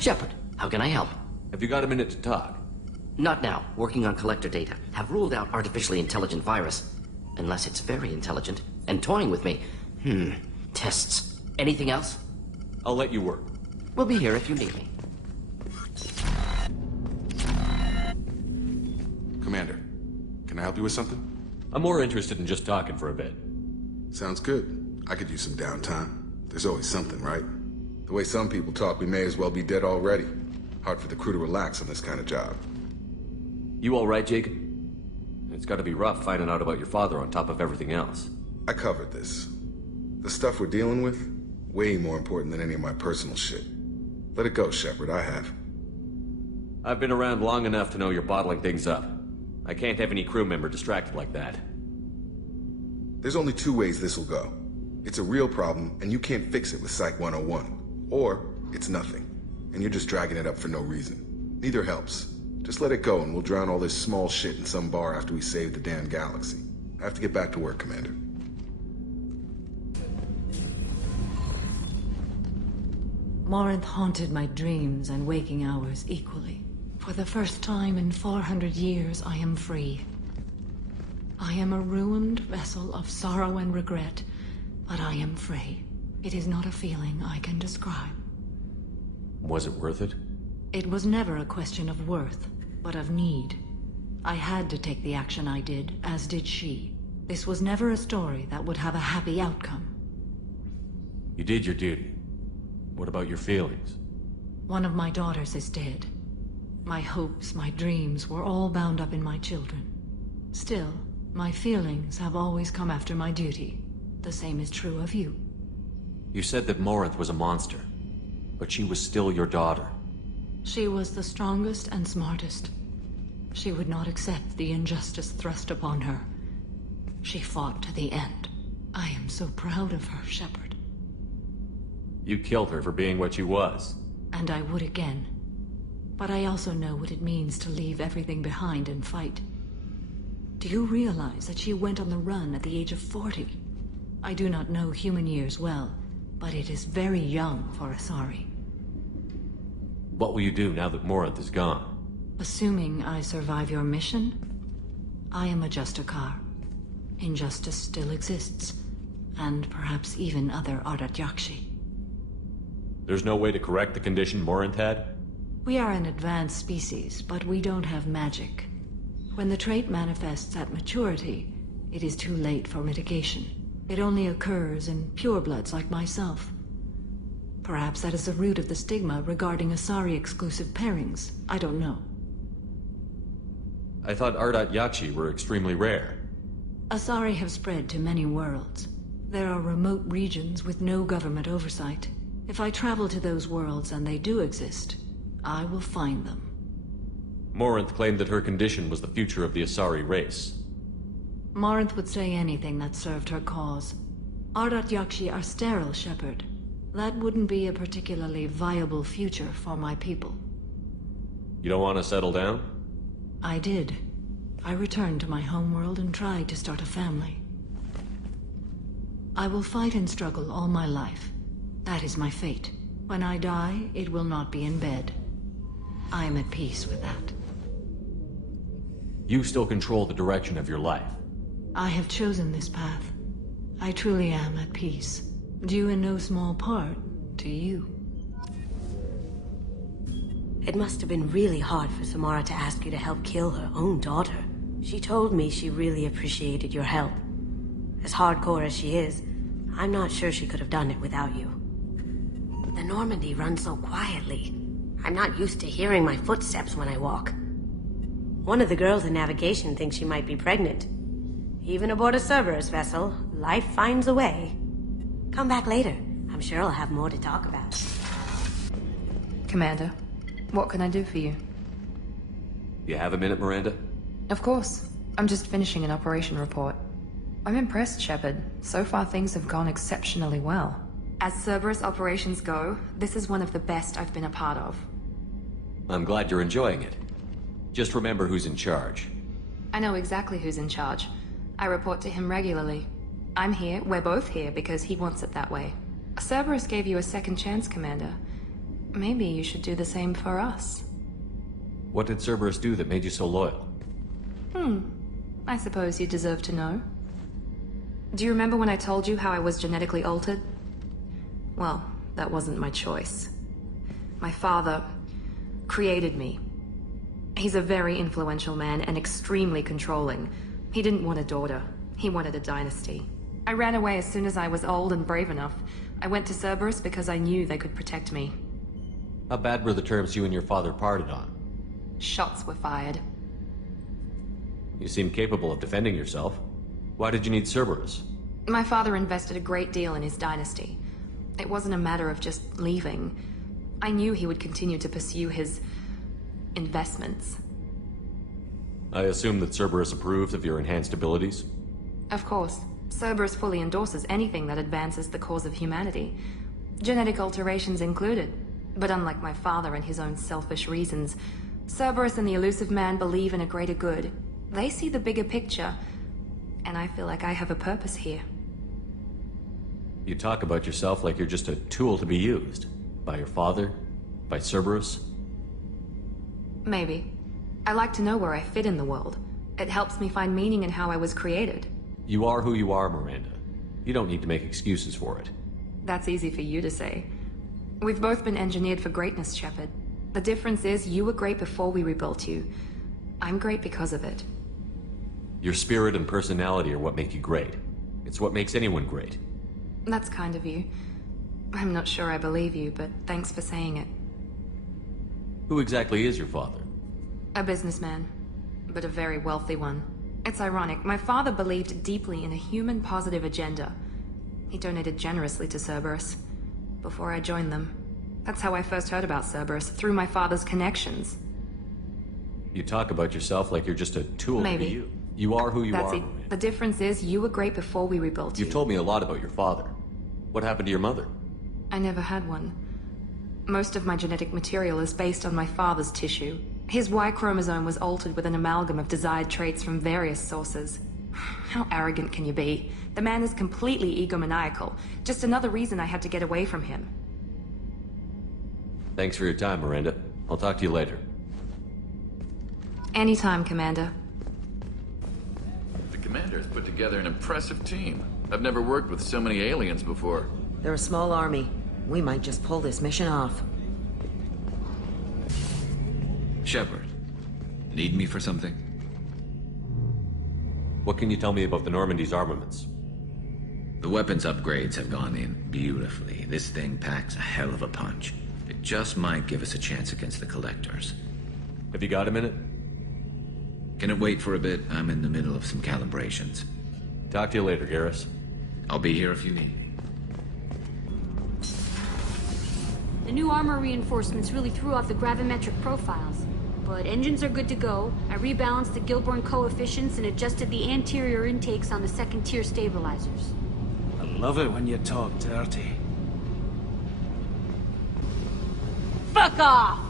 Shepard, how can I help? Have you got a minute to talk? Not now. Working on collector data. Have ruled out artificially intelligent virus. Unless it's very intelligent. And toying with me. Tests. Anything else? I'll let you work. We'll be here if you need me. Commander, can I help you with something? I'm more interested in just talking for a bit. Sounds good. I could use some downtime. There's always something, right? The way some people talk, we may as well be dead already. Hard for the crew to relax on this kind of job. You all right, Jacob? It's gotta be rough finding out about your father on top of everything else. I covered this. The stuff we're dealing with, way more important than any of my personal shit. Let it go, Shepard, I have. I've been around long enough to know you're bottling things up. I can't have any crew member distracted like that. There's only two ways this will go. It's a real problem, and you can't fix it with Psych 101. Or, it's nothing, and you're just dragging it up for no reason. Neither helps. Just let it go, and we'll drown all this small shit in some bar after we save the damn galaxy. I have to get back to work, Commander. Morinth haunted my dreams and waking hours equally. For the first time in 400 years, I am free. I am a ruined vessel of sorrow and regret, but I am free. It is not a feeling I can describe. Was it worth it? It was never a question of worth, but of need. I had to take the action I did, as did she. This was never a story that would have a happy outcome. You did your duty. What about your feelings? One of my daughters is dead. My hopes, my dreams were all bound up in my children. Still, my feelings have always come after my duty. The same is true of you. You said that Morinth was a monster, but she was still your daughter. She was the strongest and smartest. She would not accept the injustice thrust upon her. She fought to the end. I am so proud of her, Shepard. You killed her for being what she was. And I would again. But I also know what it means to leave everything behind and fight. Do you realize that she went on the run at the age of 40? I do not know human years well, but it is very young for Asari. What will you do now that Morinth is gone? Assuming I survive your mission, I am a Justicar. Injustice still exists, and perhaps even other Ardat Yakshi. There's no way to correct the condition Morinth had? We are an advanced species, but we don't have magic. When the trait manifests at maturity, it is too late for mitigation. It only occurs in purebloods like myself. Perhaps that is the root of the stigma regarding Asari-exclusive pairings. I don't know. I thought Ardat Yakshi were extremely rare. Asari have spread to many worlds. There are remote regions with no government oversight. If I travel to those worlds and they do exist, I will find them. Morinth claimed that her condition was the future of the Asari race. Morinth would say anything that served her cause. Ardat Yakshi are sterile, Shepard. That wouldn't be a particularly viable future for my people. You don't want to settle down? I did. I returned to my homeworld and tried to start a family. I will fight and struggle all my life. That is my fate. When I die, it will not be in bed. I am at peace with that. You still control the direction of your life. I have chosen this path. I truly am at peace. Due in no small part to you. It must have been really hard for Samara to ask you to help kill her own daughter. She told me she really appreciated your help. As hardcore as she is, I'm not sure she could have done it without you. The Normandy runs so quietly. I'm not used to hearing my footsteps when I walk. One of the girls in navigation thinks she might be pregnant. Even aboard a Cerberus vessel, life finds a way. Come back later. I'm sure I'll have more to talk about. Commander, what can I do for you? You have a minute, Miranda? Of course. I'm just finishing an operation report. I'm impressed, Shepard. So far things have gone exceptionally well. As Cerberus operations go, this is one of the best I've been a part of. I'm glad you're enjoying it. Just remember who's in charge. I know exactly who's in charge. I report to him regularly. I'm here, we're both here, because he wants it that way. Cerberus gave you a second chance, Commander. Maybe you should do the same for us. What did Cerberus do that made you so loyal? I suppose you deserve to know. Do you remember when I told you how I was genetically altered? Well, that wasn't my choice. My father created me. He's a very influential man and extremely controlling. He didn't want a daughter. He wanted a dynasty. I ran away as soon as I was old and brave enough. I went to Cerberus because I knew they could protect me. How bad were the terms you and your father parted on? Shots were fired. You seem capable of defending yourself. Why did you need Cerberus? My father invested a great deal in his dynasty. It wasn't a matter of just leaving. I knew he would continue to pursue his investments. I assume that Cerberus approved of your enhanced abilities? Of course. Cerberus fully endorses anything that advances the cause of humanity. Genetic alterations included. But unlike my father and his own selfish reasons, Cerberus and the Elusive Man believe in a greater good. They see the bigger picture, and I feel like I have a purpose here. You talk about yourself like you're just a tool to be used. By your father? By Cerberus? Maybe. I like to know where I fit in the world. It helps me find meaning in how I was created. You are who you are, Miranda. You don't need to make excuses for it. That's easy for you to say. We've both been engineered for greatness, Shepard. The difference is you were great before we rebuilt you. I'm great because of it. Your spirit and personality are what make you great. It's what makes anyone great. That's kind of you. I'm not sure I believe you, but thanks for saying it. Who exactly is your father? A businessman, but a very wealthy one. It's ironic, my father believed deeply in a human positive agenda. He donated generously to Cerberus before I joined them. That's how I first heard about Cerberus, through my father's connections. You talk about yourself like you're just a tool Maybe. to be you. You are who you That's are. it. The difference is you were great before we rebuilt you. You've told me a lot about your father. What happened to your mother? I never had one. Most of my genetic material is based on my father's tissue. His Y chromosome was altered with an amalgam of desired traits from various sources. How arrogant can you be? The man is completely egomaniacal. Just another reason I had to get away from him. Thanks for your time, Miranda. I'll talk to you later. Anytime, Commander. The Commander's put together an impressive team. I've never worked with so many aliens before. They're a small army. We might just pull this mission off. Shepard, need me for something? What can you tell me about the Normandy's armaments? The weapons upgrades have gone in beautifully. This thing packs a hell of a punch. It just might give us a chance against the Collectors. Have you got a minute? Can it wait for a bit? I'm in the middle of some calibrations. Talk to you later, Garrus. I'll be here if you need. The new armor reinforcements really threw off the gravimetric profiles. But engines are good to go. I rebalanced the Gilborn coefficients and adjusted the anterior intakes on the second-tier stabilizers. I love it when you talk dirty. Fuck off!